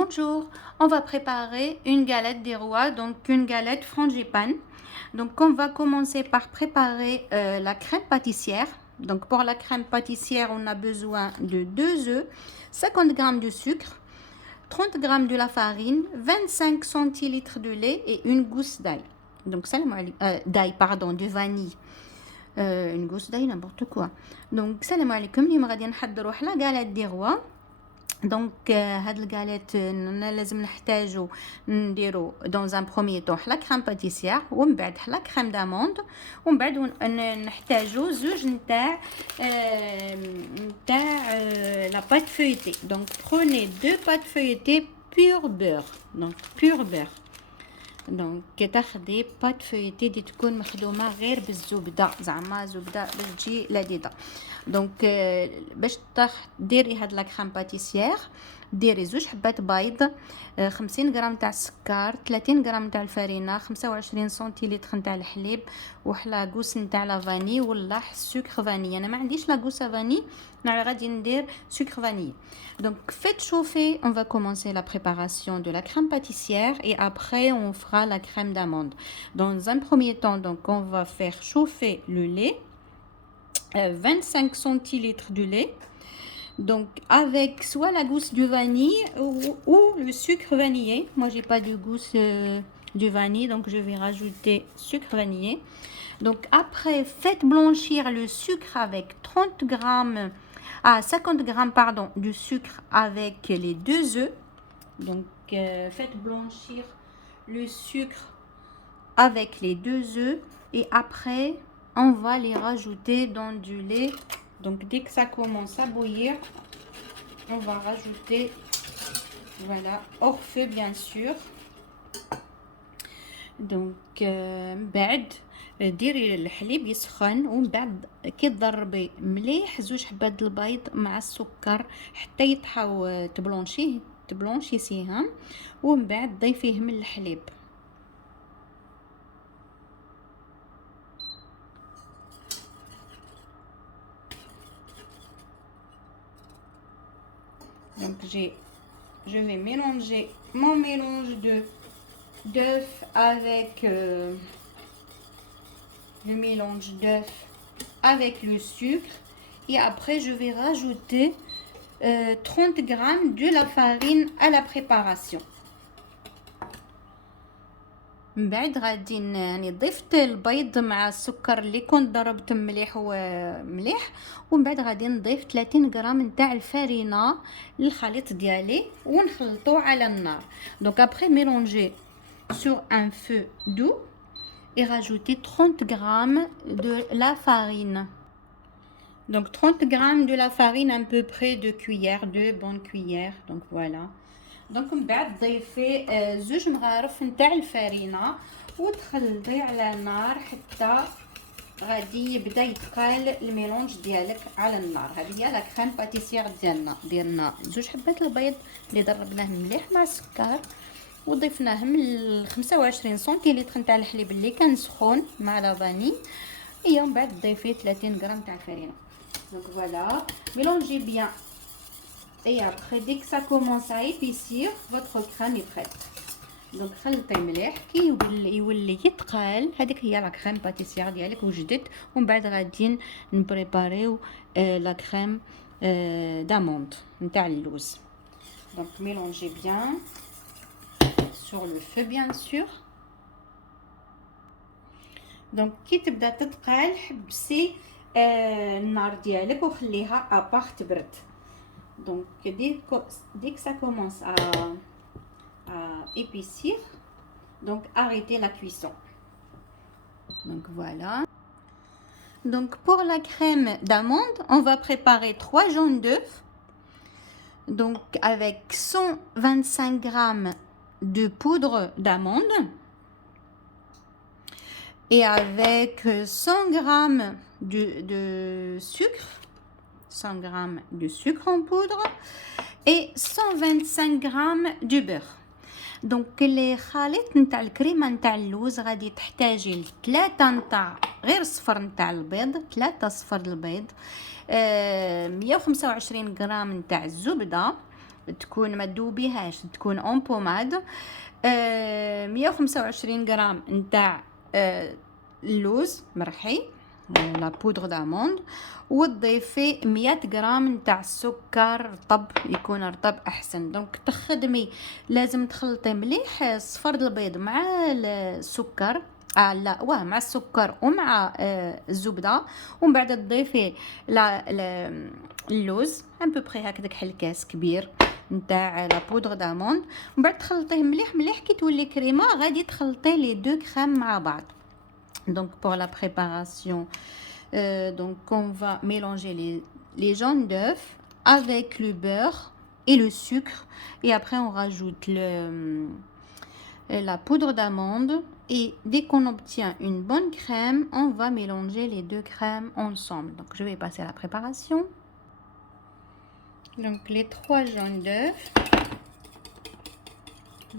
Bonjour, on va préparer une galette des rois, donc une galette frangipane. Donc on va commencer par préparer la crème pâtissière. Donc pour la crème pâtissière, on a besoin de 2 œufs, 50 g de sucre, 30 g de la farine, 25 centilitres de lait et une gousse d'ail. Donc ça, d'ail, pardon, de vanille. Une gousse d'ail, n'importe quoi. Donc salam alaikum, اليوم غادي نحضروا la galette des rois. دونك هاد الكاليت لازم نحتاجو نديرو دون ان بروميير طون حلا كريم باتيسيير ومن بعد حلا كريم داموند ومن بعد نحتاجو زوج نتاع لا بات فeuilletée. Donc prenez 2 pâtes feuilletées pur beurre. Donc pur beurre. دونك تاخدي بات فeuilletée دي تكون مخدومه غير بالزبده زعما زبده باش تجي لذيذه. دونك باش ديري هاد لا كريم باتيسيير ديري 2 حبات بيض، 50 غرام تاع السكر، 30 غرام تاع الفرينه، 25 سنتيلتر نتاع الحليب وحلا غوس نتاع لا فاني ولا سكر فاني. انا ما عنديش لا غوس فاني، انا غادي ندير سكر فاني. Donc faites chauffer, on va commencer la préparation de la crème pâtissière et après on fera la crème d'amande. Dans un premier temps, donc on va faire chauffer le lait, 25 centilitres de lait. Donc avec soit la gousse de vanille ou le sucre vanillé. Moi j'ai pas de gousse de vanille, donc je vais rajouter sucre vanillé. Donc après faites blanchir le sucre avec 30 grammes 50 grammes pardon, de sucre avec les 2 œufs. Donc faites blanchir le sucre avec les 2 œufs et après on va les rajouter dans du lait. Donc dès que ça commence à bouillir, on va rajouter, voilà, hors feu bien sûr. Donc بعد ديري الحليب يسخن ومن بعد كي تضربي مليح 2 حبات البيض مع السكر حتى يطحاو تبلونشيسيهم ومن بعد ضيفيهم الحليب. Donc je vais mélanger mon mélange d'œuf avec le mélange d'œuf avec le sucre et après je vais rajouter 30 grammes de la farine à la préparation. من بعد غادي يعني ضفت البيض مع السكر اللي كنت ضربت مليح ومليح ومن بعد غادي نضيف 30 غرام نتاع الفرينه للخليط ديالي ونخلطو على النار. Donc après mélanger sur un feu doux et rajouter 30 grammes de la farine. Donc 30 grammes de la farine, à peu près 2 cuillères, 2 bonnes cuillères. Donc voilà. Donc من بعد ضيفي 2 مغارف نتاع الفرينه وتخلطي على النار حتى غادي يبدا يتقال الميلونج ديالك على النار. هذه هي لا كريم باتيسيير ديالنا 2 حبات البيض اللي ضربناهم مليح مع السكر وضفناهم 25 سنتيلتر نتاع الحليب اللي كان سخون مع لا فاني et من بعد ضيفي 30 غرام تاع الفرينه. Donc voilà, mélangez bien et après dès que ça commence à épaissir votre crème est prête. Donc خلطي مليح كي يولي يتقال هذيك هي لا كريم باتيسيير ديالك وجدت ومن بعد غادي نبريباريو لا كريم داموند نتاع اللوز. Donc mélangez bien sur le feu bien sûr. Donc كي تبدا تتقال حبسي النار ديالك وخليها ابار تبرد. Donc dès que ça commence à épaissir, donc arrêtez la cuisson. Donc voilà. Donc pour la crème d'amande, on va préparer 3 jaunes d'œufs. Donc avec 125 grammes de poudre d'amande et avec 100 grammes de sucre, 100 grammes de sucre en poudre et 125 grammes de beurre. دونك اللي خليط نتاع الكريمه نتاع اللوز غادي تحتاجي ل3 نتاع غير صفر نتاع البيض، 3 صفر البيض، 125 غرام نتاع الزبده، تكون ما تذوبيهاش، تكون اون بوماد. 125 غرام نتاع اللوز مرحي، لا بودر داموند، وتضيفي 100 غرام نتاع السكر رطب، يكون رطب احسن. دونك تخدمي لازم تخلطي مليح صفر البيض مع السكر، لا مع السكر ومع الزبده، ومن بعد تضيفي اللوز ان بوبري هكذاك حل كاس كبير نتاع لا بودر داموند، ومن بعد تخلطيه مليح مليح. كي تولي كريمه غادي تخلطي لي دو كريم مع بعض. Donc pour la préparation, donc on va mélanger les jaunes d'œuf avec le beurre et le sucre, et après on rajoute la poudre d'amande, et dès qu'on obtient une bonne crème, on va mélanger les deux crèmes ensemble. Donc je vais passer à la préparation. Donc les 3 jaunes d'œuf,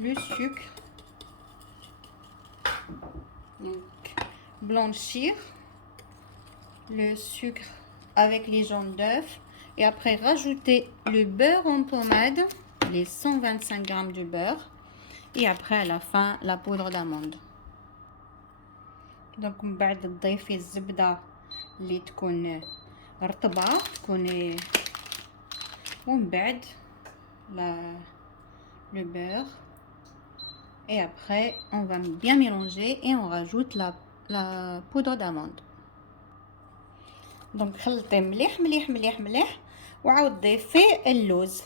le sucre, donc blanchir le sucre avec les jaunes d'œuf, et après rajouter le beurre en pommade, les 125 grammes de beurre, et après à la fin la poudre d'amande. Donc من بعد تضيفي الزبدة اللي تكون رطبة تكون، ومن بعد le beurre, et après on va bien mélanger et on rajoute la poudre d'amande. Donc خلطي مليح مليح مليح مليح، وعاود ضيفي اللوز.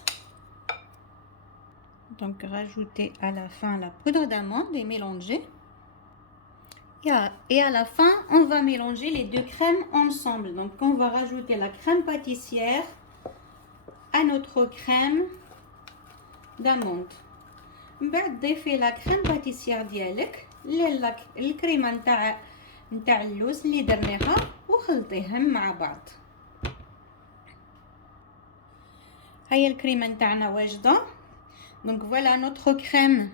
Donc rajoutez à la fin la poudre d'amande et mélangez. Et à la fin, on va mélanger les deux crèmes ensemble. Donc on va rajouter la crème pâtissière à notre crème d'amande. من بعد ضيفي لا كريم باتيسير ديالك الكريمه نتاع اللوز اللي درناها وخلطيهم مع بعض. هيا الكريمه نتاعنا واجده. Donc voilà notre crème,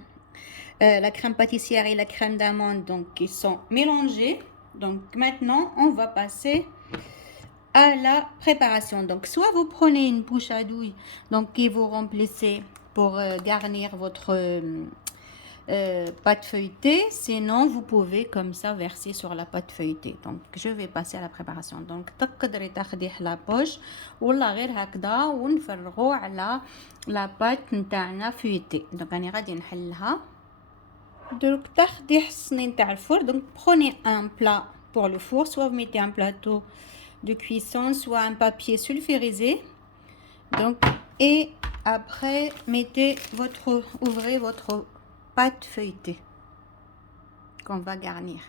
la crème pâtissière et la crème d'amande, donc qui sont mélangées. Donc maintenant on va passer à la préparation. Donc soit vous prenez une bouche à douille, donc qui vous remplissez pour garnir votre pâte feuilletée, sinon vous pouvez comme ça verser sur la pâte feuilletée. Donc je vais passer à la préparation. Donc تقدري تاخدي حلا بوش ولا غير هكذا ونفرغو على لا بات نتاعنا فويتي. دونك راني غادي نحلها. دروك تاخدي حصني نتاع الفور. Donc prenez un plat pour le four, soit vous mettez un plateau de cuisson, soit un papier sulfurisé. Donc et après ouvrez votre pâte feuilletée qu'on va garnir.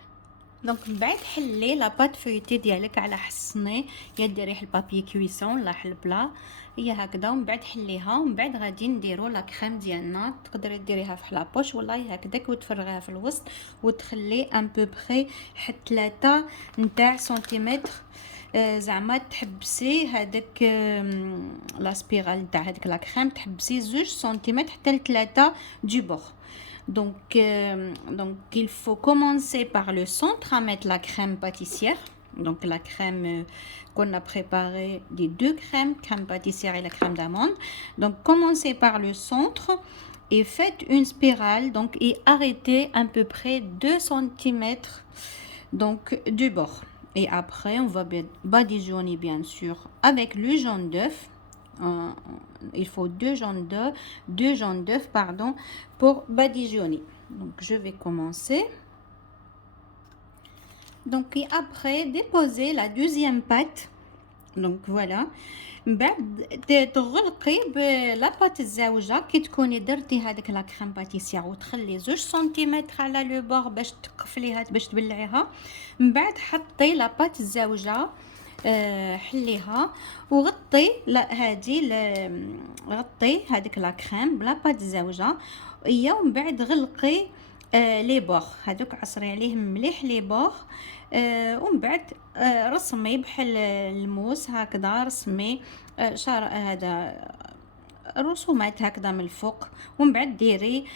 Donc من بعد حلي لا بات فويتي ديالك على حصني، يا ديري حل بابي كويسون ولا حل بلا، هي هكذا. ومن بعد حليها، ومن بعد غادي نديرو لا كريم ديالنا. تقدري ديريها في حلابوش ولا هكذاك وتفرغيها في الوسط وتخلي ان بوبري حد 3 نتاع سنتيمتر، زعما تحبسي هذاك لا سبيرال تاع هذيك لا كريم تحبسي 2 سنتيمتر حتى ل 3 دو بور. Donc il faut commencer par le centre à mettre la crème pâtissière, donc la crème qu'on a préparée des 2 crèmes, crème pâtissière et la crème d'amande. Donc commencez par le centre et faites une spirale, donc et arrêtez à peu près 2 cm donc du bord. Et après on va badigeonner bien sûr avec le jaune d'œuf. Il faut 2 jaunes d'œufs pour badigeonner. Donc je vais commencer. Donc et après déposer la deuxième pâte. Donc voilà. بعد تغلقي بلا بات الزاوجه كي تكوني درتي هذيك لا كريم باتيسير وتخلي 2 سنتيمتر على لو بور باش تقفليها باش تبلعيها. من بعد حطي لا بات الزاوجه حليها وغطي غطي هذيك لا كريم بلا بات الزاوجه، ومن بعد غلقي لي بوغ هذوك، عصري عليهم مليح لي بوغ، ومن بعد رسمي بحال الموس هكذا، رسمي هذا رسومات هكذا من الفوق، ومن بعد ديري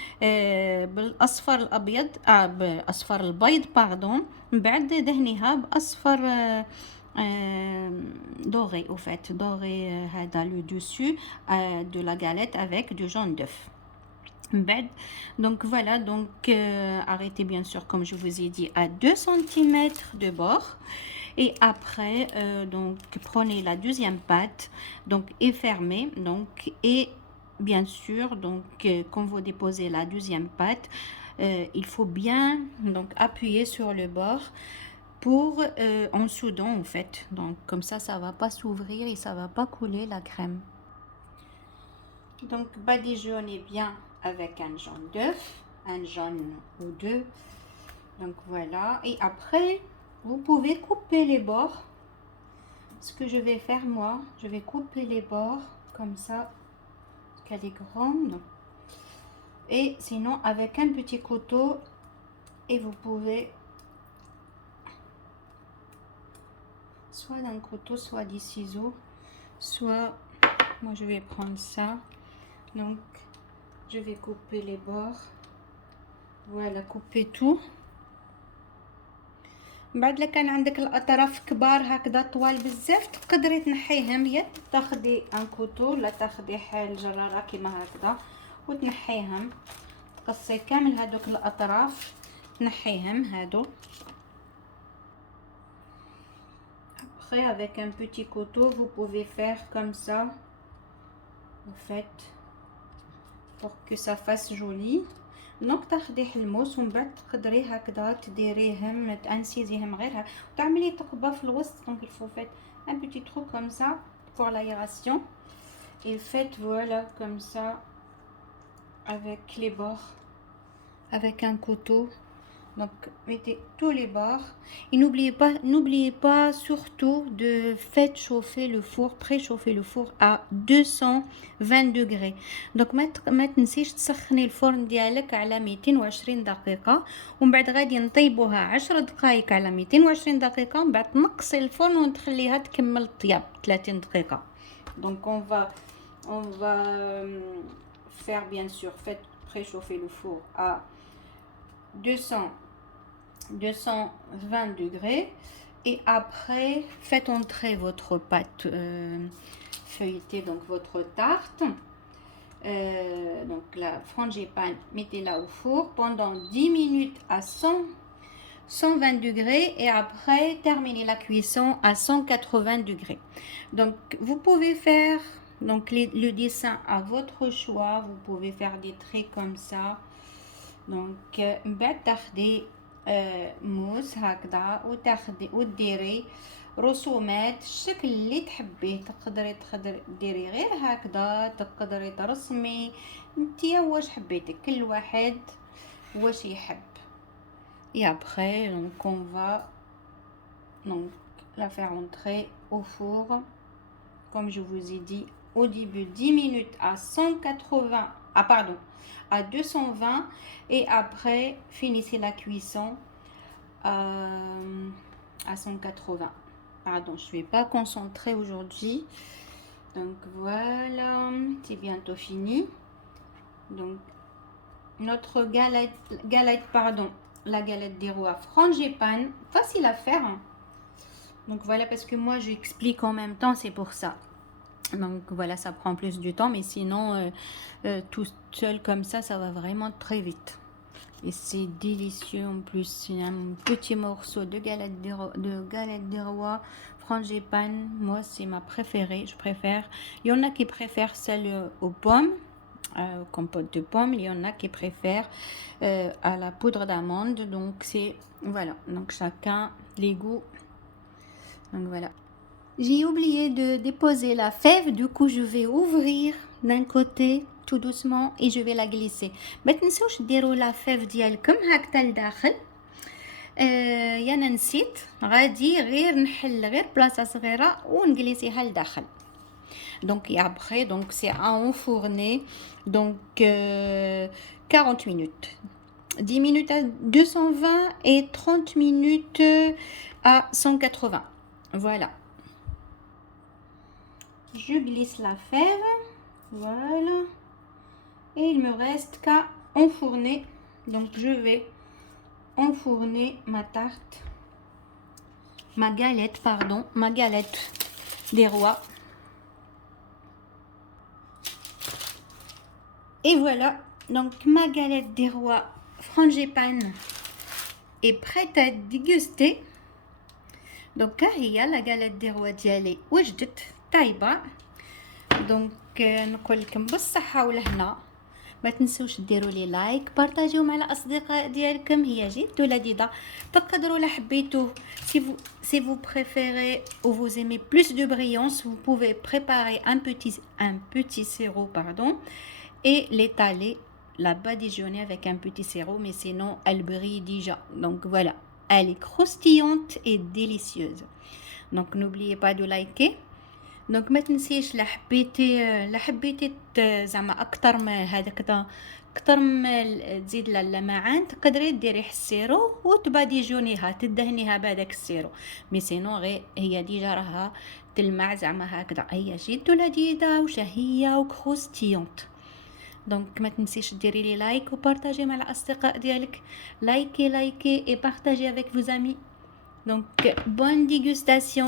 بالاصفر الابيض بالاصفر البيض من بعد دهنيها باصفر doré au fait, doré le dessus de la galette avec du jaune d'œuf. Donc voilà, donc arrêtez bien sûr comme je vous ai dit à 2 cm de bord et après donc prenez la deuxième pâte donc et fermez donc et bien sûr donc quand vous déposez la deuxième pâte il faut bien donc appuyer sur le bord pour en soudant en fait, donc comme ça va pas s'ouvrir et ça va pas couler la crème. Donc badigeonnez bien avec un jaune d'œuf, un jaune ou deux. Donc voilà, et après vous pouvez couper les bords. Ce que je vais faire moi, je vais couper les bords comme ça, parce qu'elle est grande. Et sinon avec un petit couteau, et vous pouvez soit d'un couteau, soit des ciseaux, soit moi je vais prendre ça. Donc je vais couper les bords. Voilà, couper tout. بعد الا كان عندك الاطراف كبار هكذا طوال بزاف تقدري تنحيهم، يا تاخدي ان كوتو ولا تاخدي حال جراره كيما هكذا وتنحيهم، تقصي كامل هذوك الاطراف تنحيهم هادو. Après avec un petit couteau vous pouvez faire comme ça en fait pour que ça fasse joli. دونك تاخدي حلموس ومن بعد تقدري هكذا تديريهم تانسيزيهم غير وتعملي ثقبه في الوسط. دونك il faut faire un petit trou comme ça pour l'aération et faites voilà comme ça avec les bords avec un couteau. Donc mettez tous les bords et n'oubliez pas surtout de faire chauffer le four, préchauffer le four à 220 degrés. Donc ما تنسيش تسخني الفرن ديالك على 220 دقيقة ومن بعد غادي نطيبوها 10 دقائق على 220 دقيقة ومن بعد تنقصي الفرن ونخليها تكمل الطياب 30 دقيقة. Donc on va faire bien sûr, faites préchauffer le four à 220 degrés et après faites entrer votre pâte feuilletée, donc votre tarte, donc la frangipane, mettez-la au four pendant 10 minutes à 120 degrés et après terminez la cuisson à 180 degrés. Donc vous pouvez faire donc le dessin à votre choix, vous pouvez faire des traits comme ça. Donc من بعد تاخدي موس هكذا وديري رسومات الشكل اللي تحبيه. تقدري ديري غير هكذا، تقدري ترسمي نتيا واش حبيتي، كل واحد واش يحب. Et après donc on va donc la faire entrer au four comme je vous ai dit au début 10 minutes à 180 à 220 et après finissez la cuisson à 180. Pardon, je suis pas concentrée aujourd'hui. Donc voilà, c'est bientôt fini. Donc notre la galette des rois frangipane, facile à faire. Donc voilà, parce que moi j'explique en même temps, c'est pour ça. Donc voilà, ça prend plus du temps, mais sinon tout seul comme ça va vraiment très vite. Et c'est délicieux en plus. C'est un petit morceau de galette des rois frangipane. Moi c'est ma préférée, je préfère. Il y en a qui préfèrent celle aux pommes, compote de pommes. Il y en a qui préfèrent à la poudre d'amande. Donc c'est voilà, donc chacun les goûts. Donc voilà. J'ai oublié de déposer la fève, du coup je vais ouvrir d'un côté tout doucement et je vais la glisser. ما تنسوش ديروا la fève ديالكم هكذا لداخل. يا انا نسيت، غادي غير نحل غير بلاصه صغيره ونجليسيها لداخل. Donc et après donc c'est à enfourner donc 40 minutes. 10 minutes à 220 et 30 minutes à 180. Voilà. Je glisse la fève, voilà, et il me reste qu'à enfourner. Donc je vais enfourner ma tarte ma galette, pardon, ma galette des rois. Et voilà, donc ma galette des rois frangipane est prête à être dégustée. Donc ها هي la galette des rois ديالي وجدت طايبه. دونك نقول لكم بالصحه والهنا. ما تنسوش ديروا لي لايك، بارطاجيو مع الاصدقاء ديالكم، هي جد لذيذه. تقدروا لا حبيتو si vous préférez ou vous aimez plus de brillance, vous pouvez préparer un petit sirop pardon et l'étaler la badigeonner avec un petit sirop, mais sinon elle brille déjà. Donc voilà, elle est croustillante et délicieuse. Donc n'oubliez pas de liker. دونك ما تنسيش لا حبيتي زعما اكثر ما هذا كذا، اكثر ما تزيد اللمعان، تقدري ديري السيرو وتباديجونيها تدهنيها بهذاك السيرو، مي سينو غير هي ديجا راها تلمع زعما هكذا. هي جد لذيذه وشهيه وكروستيونت. دونك ما تنسيش ديري لي لايك وبارطاجي مع الاصدقاء ديالك. لايكي اي بارطاجي avec vos amis. Donc bonne dégustation.